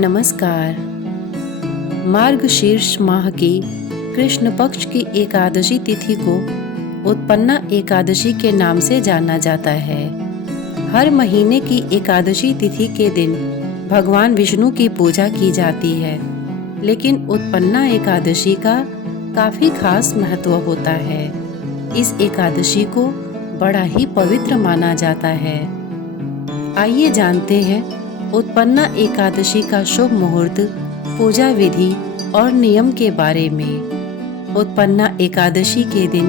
नमस्कार। मार्गशीर्ष माह की कृष्ण पक्ष की एकादशी तिथि को उत्पन्ना एकादशी के नाम से जाना जाता है। हर महीने की एकादशी तिथि के दिन भगवान विष्णु की पूजा की जाती है, लेकिन उत्पन्ना एकादशी का काफ़ी खास महत्व होता है। इस एकादशी को बड़ा ही पवित्र माना जाता है। आइए जानते हैं उत्पन्ना एकादशी का शुभ मुहूर्त, पूजा विधि और नियम के बारे में। उत्पन्ना एकादशी के दिन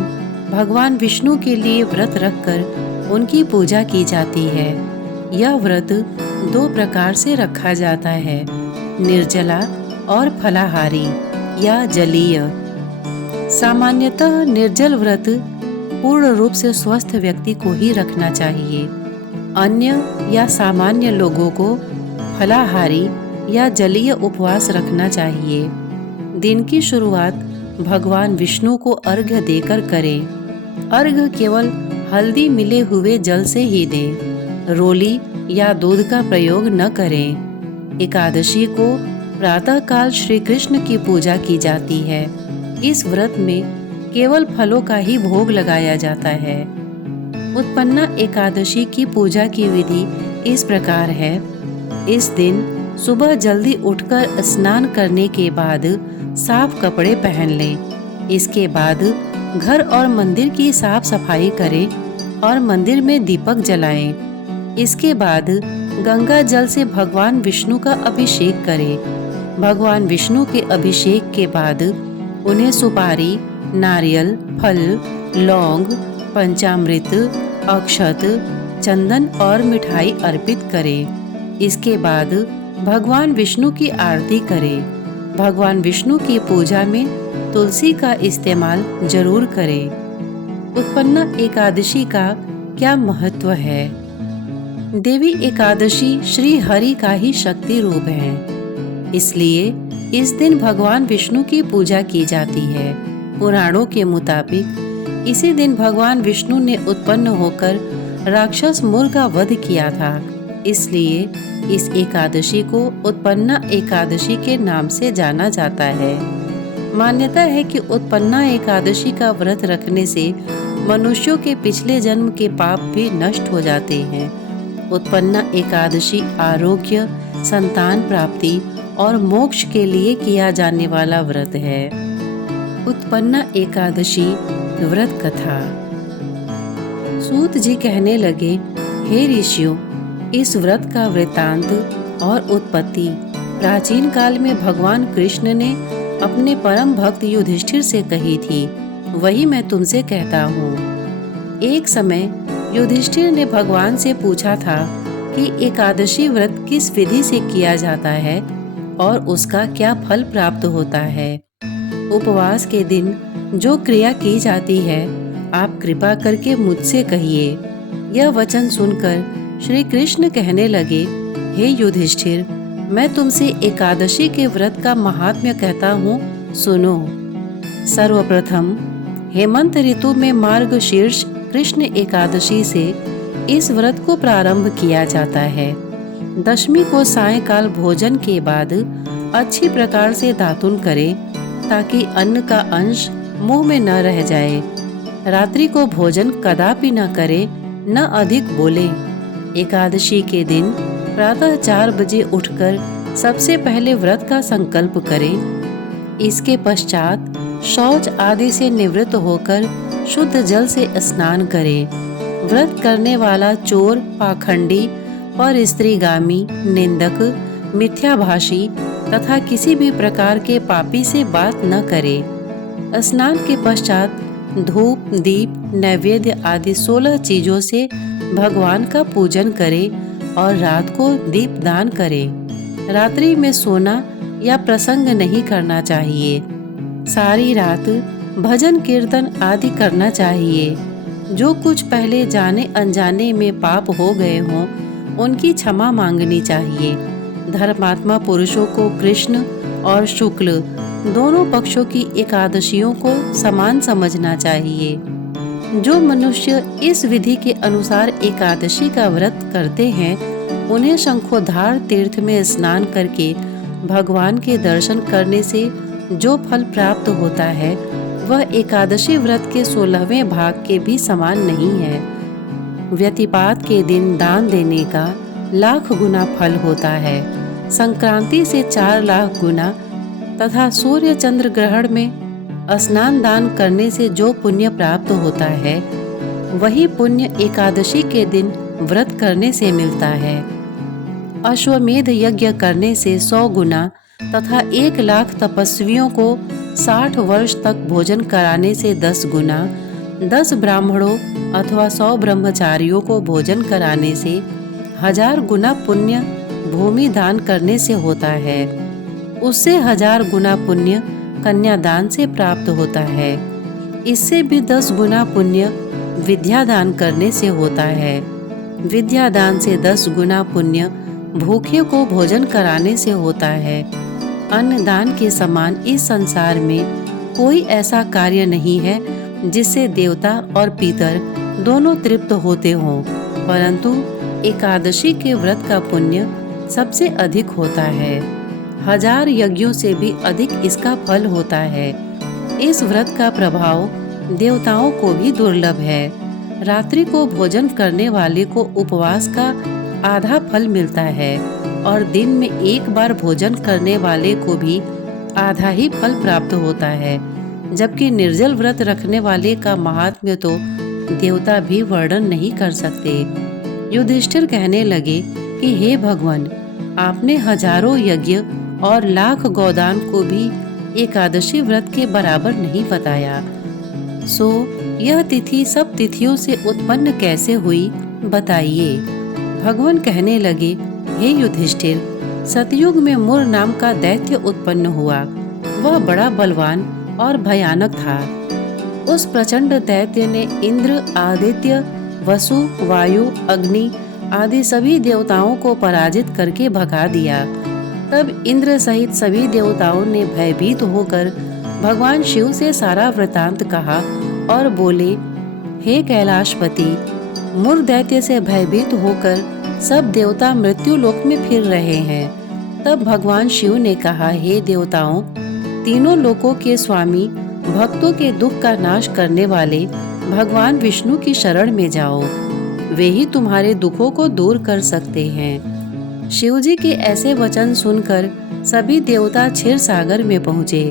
भगवान विष्णु के लिए व्रत रखकर उनकी पूजा की जाती है। यह व्रत दो प्रकार से रखा जाता है, निर्जला और फलाहारी या जलीय। सामान्यतः निर्जल व्रत पूर्ण रूप से स्वस्थ व्यक्ति को ही रखना चाहिए। अन्य या सामान्य लोगों को फलाहारी या जलीय उपवास रखना चाहिए। दिन की शुरुआत भगवान विष्णु को अर्घ्य देकर करें। अर्घ्य केवल हल्दी मिले हुए जल से ही दें। रोली या दूध का प्रयोग न करें। एकादशी को प्रातःकाल श्री कृष्ण की पूजा की जाती है। इस व्रत में केवल फलों का ही भोग लगाया जाता है। उत्पन्ना एकादशी की पूजा की विधि इस प्रकार है। इस दिन सुबह जल्दी उठकर स्नान करने के बाद साफ कपड़े पहन लें। इसके बाद घर और मंदिर की साफ सफाई करें और मंदिर में दीपक जलाएं। इसके बाद गंगा जल से भगवान विष्णु का अभिषेक करें। भगवान विष्णु के अभिषेक के बाद उन्हें सुपारी, नारियल, फल, लौंग, पंचामृत, अक्षत, चंदन और मिठाई अर्पित करें। इसके बाद भगवान विष्णु की आरती करें। भगवान विष्णु की पूजा में तुलसी का इस्तेमाल जरूर करें। उत्पन्ना एकादशी का क्या महत्व है? देवी एकादशी श्री हरि का ही शक्ति रूप है, इसलिए इस दिन भगवान विष्णु की पूजा की जाती है। पुराणों के मुताबिक इसी दिन भगवान विष्णु ने उत्पन्न होकर राक्षस मुर का वध किया था, इसलिए इस एकादशी को उत्पन्ना एकादशी के नाम से जाना जाता है। मान्यता है कि उत्पन्ना एकादशी का व्रत रखने से मनुष्यों के पिछले जन्म के पाप भी नष्ट हो जाते हैं। उत्पन्ना एकादशी आरोग्य, संतान प्राप्ति और मोक्ष के लिए किया जाने वाला व्रत है। उत्पन्ना एकादशी व्रत कथा। सूत जी कहने लगे, हे ऋषियों, इस व्रत का वृतांत और उत्पत्ति प्राचीन काल में भगवान कृष्ण ने अपने परम भक्त युधिष्ठिर से कही थी, वही मैं तुमसे कहता हूँ। एक समय युधिष्ठिर ने भगवान से पूछा था कि एकादशी व्रत किस विधि से किया जाता है और उसका क्या फल प्राप्त होता है। उपवास के दिन जो क्रिया की जाती है, आप कृपा करके मुझसे कहिए। यह वचन सुनकर श्री कृष्ण कहने लगे, हे युधिष्ठिर, मैं तुमसे एकादशी के व्रत का महात्म्य कहता हूँ, सुनो। सर्वप्रथम हेमंत ऋतु में मार्गशीर्ष कृष्ण एकादशी से इस व्रत को प्रारंभ किया जाता है। दशमी को सायंकाल भोजन के बाद अच्छी प्रकार से दातुन करें, ताकि अन्न का अंश मुंह में न रह जाए। रात्रि को भोजन कदापि न करें, न अधिक बोलें। एकादशी के दिन प्रातः 4 बजे उठकर सबसे पहले व्रत का संकल्प करें। इसके पश्चात शौच आदि से निवृत्त होकर शुद्ध जल से स्नान करें। व्रत करने वाला चोर, पाखंडी और स्त्रीगामी, निंदक, मिथ्याभाषी तथा किसी भी प्रकार के पापी से बात न करे। स्नान के पश्चात धूप, दीप, नैवेद्य आदि 16 चीजों से भगवान का पूजन करें और रात को दीप दान करें। रात्रि में सोना या प्रसंग नहीं करना चाहिए। सारी रात भजन कीर्तन आदि करना चाहिए। जो कुछ पहले जाने अनजाने में पाप हो गए हों, उनकी क्षमा मांगनी चाहिए। धर्मात्मा पुरुषों को कृष्ण और शुक्ल दोनों पक्षों की एकादशियों को समान समझना चाहिए। जो मनुष्य इस विधि के अनुसार एकादशी का व्रत करते हैं, उन्हें शंखोधार तीर्थ में स्नान करके भगवान के दर्शन करने से जो फल प्राप्त होता है वह एकादशी व्रत के 16वें भाग के भी समान नहीं है। व्यतिपात के दिन दान देने का लाख गुना फल होता है। संक्रांति से 4 लाख गुना तथा सूर्य चंद्र ग्रहण में स्नान दान करने से जो पुण्य प्राप्त होता है वही पुण्य एकादशी के दिन व्रत करने से मिलता है। अश्वमेध यज्ञ करने से 100 गुना तथा 1 लाख तपस्वियों को 60 वर्ष तक भोजन कराने से 10 गुना, 10 ब्राह्मणों अथवा 100 ब्रह्मचारियों को भोजन कराने से 1000 गुना पुण्य भूमि दान करने से होता है। उससे 1000 गुना पुण्य कन्यादान से प्राप्त होता है। इससे भी 10 गुना पुण्य विद्यादान करने से होता है। विद्यादान से 10 गुना पुण्य भूखे को भोजन कराने से होता है। अन्नदान के समान इस संसार में कोई ऐसा कार्य नहीं है जिससे देवता और पितर दोनों तृप्त होते हों, परंतु एकादशी के व्रत का पुण्य सबसे अधिक होता है। 1000 यज्ञों से भी अधिक इसका फल होता है। इस व्रत का प्रभाव देवताओं को भी दुर्लभ है। रात्रि को भोजन करने वाले को उपवास का आधा फल मिलता है और दिन में 1 बार भोजन करने वाले को भी आधा ही फल प्राप्त होता है, जबकि निर्जल व्रत रखने वाले का महात्म्य तो देवता भी वर्णन नहीं कर सकते। युधिष्ठिर कहने लगे कि हे भगवान, आपने हजारों यज्ञ और लाख गोदान को भी एकादशी व्रत के बराबर नहीं बताया। सो यह तिथि सब तिथियों से उत्पन्न कैसे हुई, बताइए। भगवान कहने लगे, हे युधिष्ठिर, सतयुग में मुर नाम का दैत्य उत्पन्न हुआ। वह बड़ा बलवान और भयानक था। उस प्रचंड दैत्य ने इंद्र, आदित्य, वसु, वायु, अग्नि आदि सभी देवताओं को पराजित करके भगा दिया। तब इंद्र सहित सभी देवताओं ने भयभीत होकर भगवान शिव से सारा वृतांत कहा और बोले, हे कैलाशपति, मुर दैत्य से भयभीत होकर सब देवता मृत्यु लोक में फिर रहे हैं। तब भगवान शिव ने कहा, हे देवताओं, तीनों लोकों के स्वामी, भक्तों के दुख का नाश करने वाले भगवान विष्णु की शरण में जाओ। वे ही तुम्हारे दुखों को दूर कर सकते हैं। शिवजी के ऐसे वचन सुनकर सभी देवता क्षीर सागर में पहुँचे।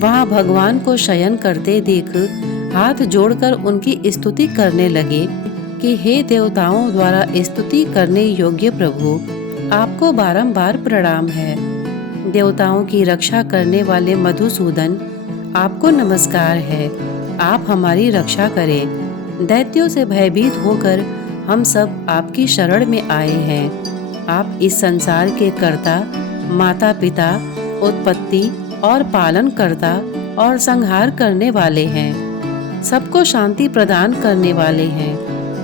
वहाँ भगवान को शयन करते देख हाथ जोड़कर उनकी स्तुति करने लगे कि हे देवताओं द्वारा स्तुति करने योग्य प्रभु, आपको बारंबार प्रणाम है। देवताओं की रक्षा करने वाले मधुसूदन, आपको नमस्कार है। आप हमारी रक्षा करें। दैत्यों से भयभीत होकर हम सब आपकी शरण में आए हैं। आप इस संसार के कर्ता, माता पिता, उत्पत्ति और पालन करता और संहार करने वाले हैं। सबको शांति प्रदान करने वाले हैं।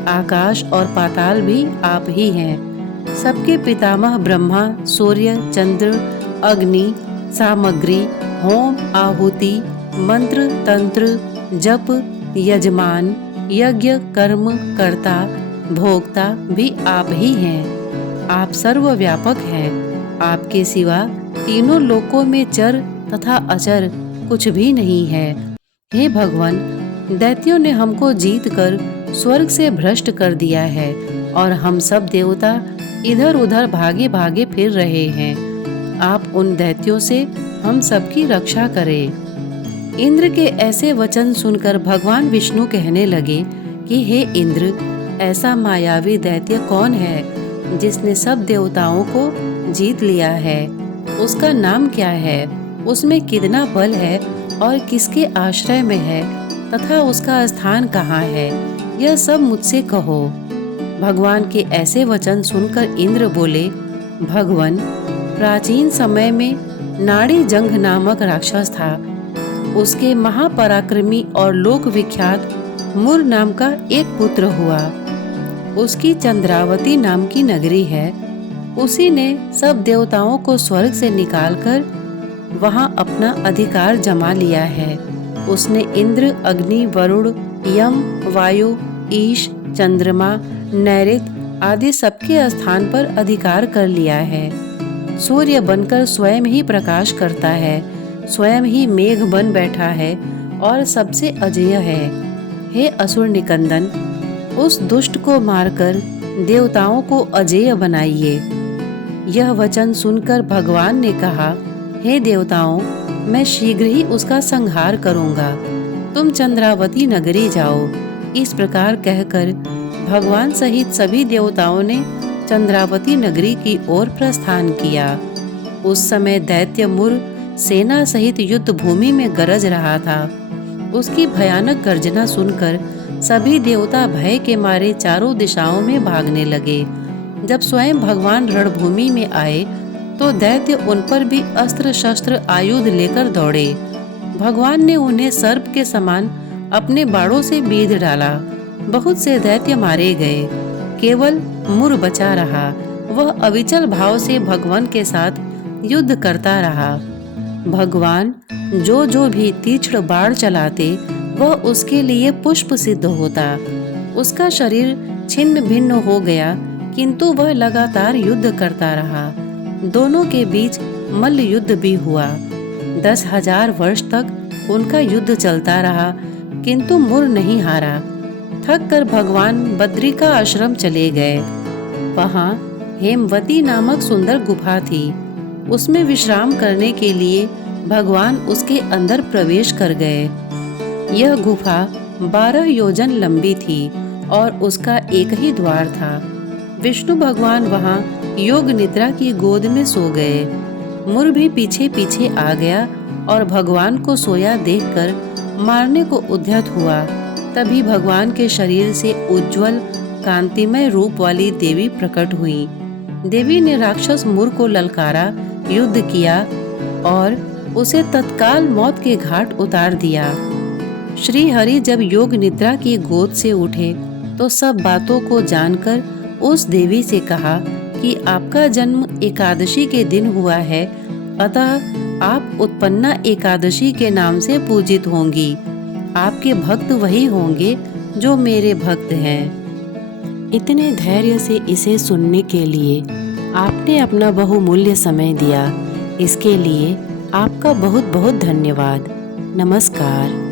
आकाश और पाताल भी आप ही हैं। सबके पितामह ब्रह्मा, सूर्य, चंद्र, अग्नि, सामग्री, होम, आहुति, मंत्र, तंत्र, जप, यजमान, यज्ञ, कर्म, कर्ता, भोक्ता भी आप ही हैं। आप सर्वव्यापक हैं। आपके सिवा तीनों लोकों में चर तथा अचर कुछ भी नहीं है। हे भगवान, दैत्यों ने हमको जीतकर स्वर्ग से भ्रष्ट कर दिया है और हम सब देवता इधर उधर भागे भागे फिर रहे हैं। आप उन दैत्यों से हम सबकी रक्षा करें। इंद्र के ऐसे वचन सुनकर भगवान विष्णु कहने लगे कि हे इंद्र, ऐसा मायावी दैत्य कौन है जिसने सब देवताओं को जीत लिया है? उसका नाम क्या है? उसमें कितना बल है और किसके आश्रय में है तथा उसका स्थान कहाँ है? यह सब मुझसे कहो। भगवान के ऐसे वचन सुनकर इंद्र बोले, भगवान, प्राचीन समय में नाड़ी जंघ नामक राक्षस था। उसके महापराक्रमी और लोक विख्यात मुर नाम का एक पुत्र हुआ। उसकी चंद्रावती नाम की नगरी है। उसी ने सब देवताओं को स्वर्ग से निकालकर वहां अपना अधिकार जमा लिया है। उसने इंद्र, अग्नि, वरुण, यम, वायु, ईश, चंद्रमा, नैऋत आदि सबके स्थान पर अधिकार कर लिया है। सूर्य बनकर स्वयं ही प्रकाश करता है, स्वयं ही मेघ बन बैठा है और सबसे अजेय है। हे असुर निकंदन, उस दुष्ट को मारकर देवताओं को अजेय बनाइए। यह वचन सुनकर भगवान ने कहा, हे देवताओं, मैं शीघ्र ही उसका संहार करूंगा। तुम चंद्रावती नगरी जाओ। इस प्रकार कहकर भगवान सहित सभी देवताओं ने चंद्रावती नगरी की ओर प्रस्थान किया। उस समय दैत्य मुर सेना सहित युद्ध भूमि में गरज रहा था। उसकी भयानक गर्जना सुनकर सभी देवता भय के मारे चारों दिशाओं में भागने लगे। जब स्वयं भगवान रणभूमि में आए तो दैत्य उन पर भी अस्त्र शस्त्र आयुध लेकर दौड़े। भगवान ने उन्हें सर्प के समान अपने बाणों से बीध डाला। बहुत से दैत्य मारे गए, केवल मुर बचा रहा। वह अविचल भाव से भगवान के साथ युद्ध करता रहा। भगवान जो भी तीक्ष्ण बाण चलाते वह उसके लिए पुष्प सिद्ध होता। उसका शरीर छिन्न भिन्न हो गया, किंतु वह लगातार युद्ध करता रहा। दोनों के बीच मल्ल युद्ध भी हुआ। 10,000 वर्ष तक उनका युद्ध चलता रहा, किंतु मुर नहीं हारा। थक कर भगवान बद्री का आश्रम चले गए। वहाँ हेमवती नामक सुंदर गुफा थी। उसमें विश्राम करने के लिए भगवान उसके अंदर प्रवेश कर गए। यह गुफा 12 योजन लंबी थी और उसका एक ही द्वार था। विष्णु भगवान वहाँ योग निद्रा की गोद में सो गए। मुर भी पीछे पीछे आ गया और भगवान को सोया देखकर मारने को उद्यत हुआ। तभी भगवान के शरीर से उज्ज्वल कांतिमय रूप वाली देवी प्रकट हुई। देवी ने राक्षस मुर को ललकारा, युद्ध किया और उसे तत्काल मौत के घाट उतार दिया। श्री हरि जब योग निद्रा की गोद से उठे तो सब बातों को जानकर उस देवी से कहा कि आपका जन्म एकादशी के दिन हुआ है, अतः आप उत्पन्ना एकादशी के नाम से पूजित होंगी। आपके भक्त वही होंगे जो मेरे भक्त हैं। इतने धैर्य से इसे सुनने के लिए आपने अपना बहुमूल्य समय दिया। इसके लिए आपका बहुत बहुत धन्यवाद। नमस्कार।